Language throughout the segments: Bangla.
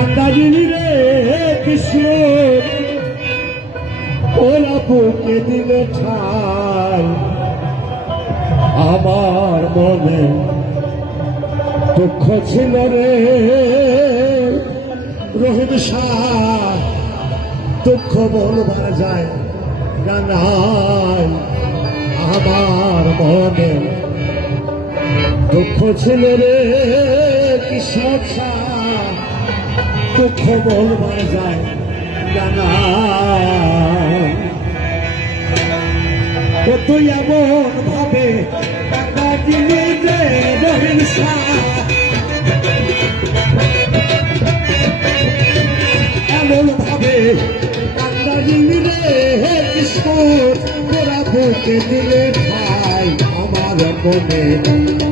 কান্দারিনী রে কৃষ্ণ। ওরা বুকে দিলে ঠাই। আমার মনে দুঃখ ছিল রে। রহিম শাহ দুঃখ বলবার যায় গানায় আমার মনে দুঃখ ছিল রে কৃষ্ণ শাহ দুঃখ বলবার যায় গানায় কতই এমন ভাবে এমন ভাবে কান্দা দিলি রে হে কৃষ্ণ, তোরা বুকে দিলে ভাই, আমার মনে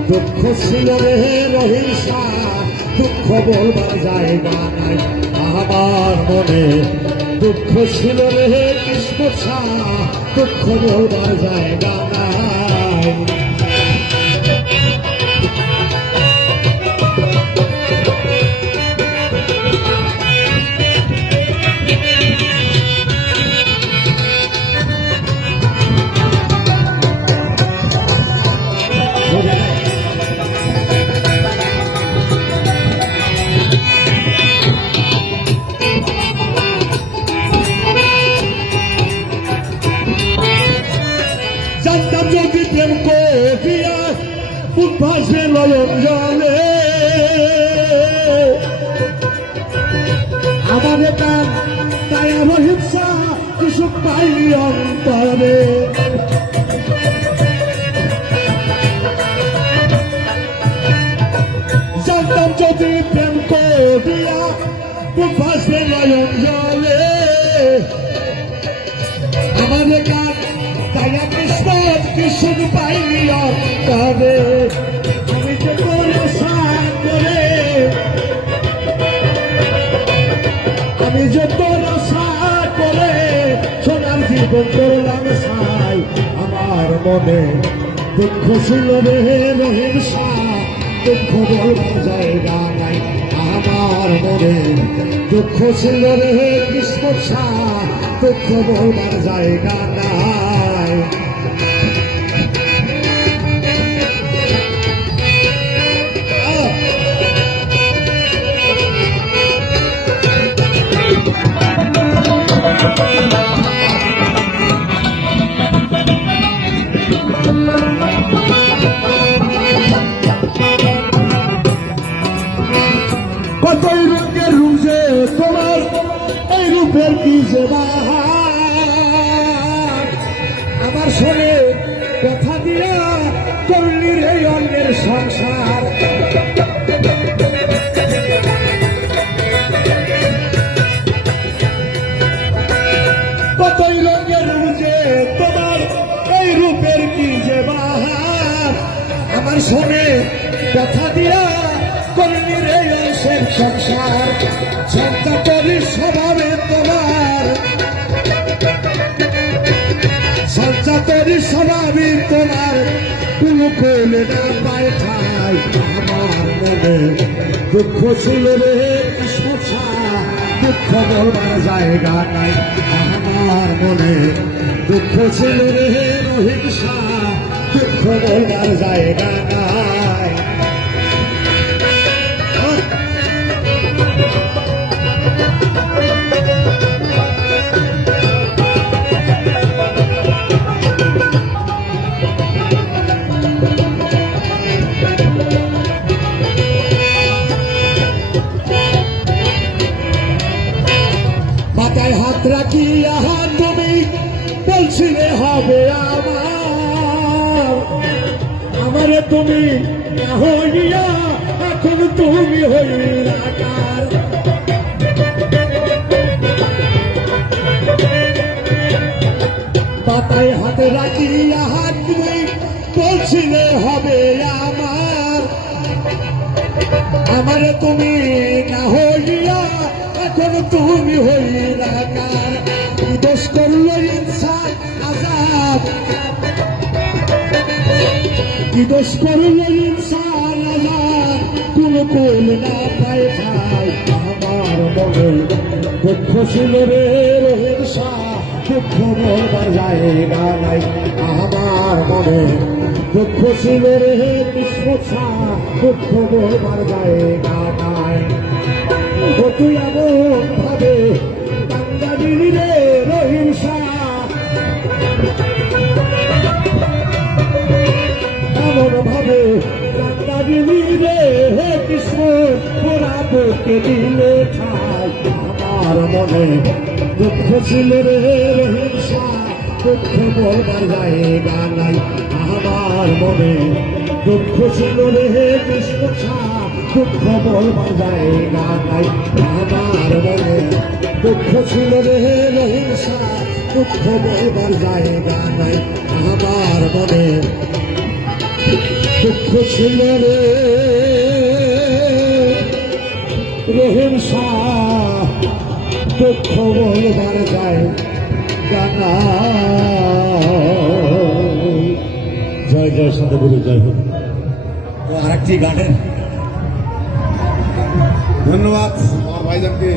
দুঃখ ছিল রে শাহ দুঃখ বলবার জায়গা নাই আমার মনে দুঃখ ছিল রে কৃষ্ণ ছা দুঃখ বলবার জায়গা প্রেম করিয়া উদ্ভাসে নয়ন জলে আমার কান তাই আমার হিংসা কিছু পাই অন্তরে জানতাম যদি প্রেম করিয়া উদ্ভাসে নয়ন জলে আমাদের কাজ তাই আমি সব কিছু পাইনি তবে আমি যে কোনো করে আমি যে সাথ করে সোনার জীবন করলাম সাই। আমার মনে দুঃখ ছিল রে রহিম দুঃখ বলবার জায়গা নাই। আমার মনে দুঃখ ছিল রে, কৃষ্ণ শাহ দুঃখ বলবার জায়গা নাই। কতই রঙের রুজে তোমার, এই রূপের কি আমার শোনে কথা দিয়া করলি রে অন্যের সংসার। কতই রঙের রুজে তোমার, এই রূপের কি যে আমার শোনে কথা দিয়া সন্তা করি তোমার। সঞ্চা তরি স্বভাবে তোমার আমার মনে। দুঃখ ছিল রে কৃষ্ণছা দুঃখ বলবার জায়গা নাই আমার মনে। দুঃখ ছিল রে রহিংসা দুঃখ বলবার জায়গা নাই বলছিলে হবে আমার। তুমি হইয়া এখন তুমি হইলাকার পাতায় হাতে রাখিয়া হাত বলছিলে হবে আমার। আমারে তুমি না হইয়া এখন তুমি হইলা দোষ করল কি দোষ করল ইনসান আজাব কোন কোন না পায় ভাই। আমার মনে দুঃখ ছিল রে রহিম শাহ, দুঃখ বলবার জায়গা নাই। আমার মনে দুঃখ ছিল রে কৃষ্ণ শাহ, দুঃখ বলবার জায়গা নাই। তুই এমন ভাবে মনে দুঃখ ছিল রে হিংসা দুঃখ বলবার জায়গা নাই আমার মনে। দুঃখ ছিল রে দুঃখ বলবার জায়গা নাই আমার মনে। দুঃখ ছিল রে দুঃখ বলবার জায়গা নাই আমার মনে। দুঃখ ছিল রে রহিম শাহ দুঃখ বলবার যায় জানা জয় জয় সাথে বলে জয় হোক। আরেকটি গানের। ধন্যবাদ। আমার ভাইজানকে।